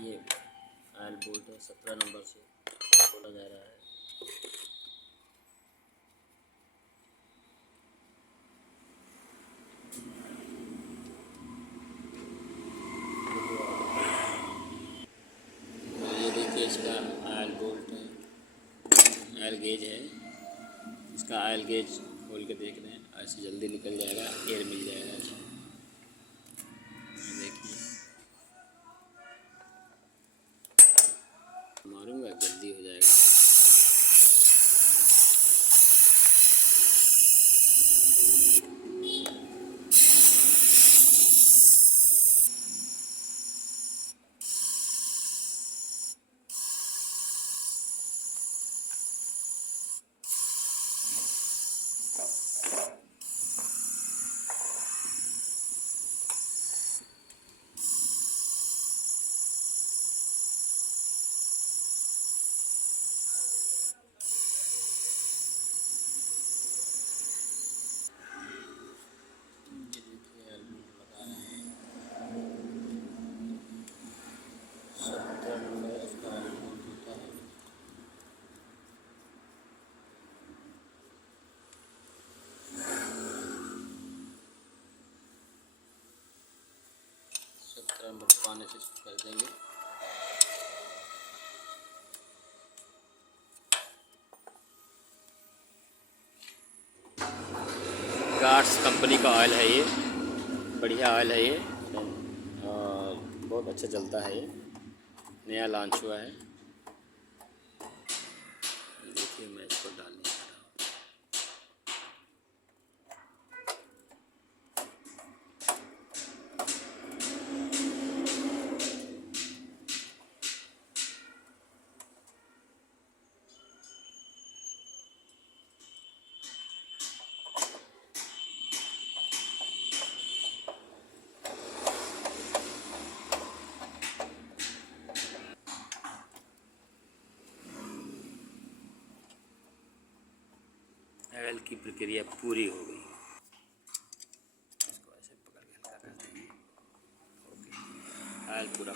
ये oil bolt है, 17 नंबर से खोला जा रहा है। ये देखिए इसका आयल बोल्ट है, आयल गेज है। इसका आयल गेज खोल के देख रहे हैं, ऐसे जल्दी निकल जाएगा, एयर मिल जाएगा इसमें। देखिए मारूंगा जल्दी हो जाएगा। ये देखिए आयल बोल्ट लगा रहे हैं। 17 नंबर इसका आयल बोल्ट होता है। नंबर पाने से कर देंगे। गार्ड्स कंपनी का ऑयल है ये, बढ़िया ऑयल है ये और बहुत अच्छा चलता है। ये नया लॉन्च हुआ है। देखिए मैं इसको डालने जा रहा हूँ। ऑयल की प्रक्रिया पूरी हो गई। इसको ऐसे पकड़ के हल्का कर देंगे। ओके, ऑयल पूरा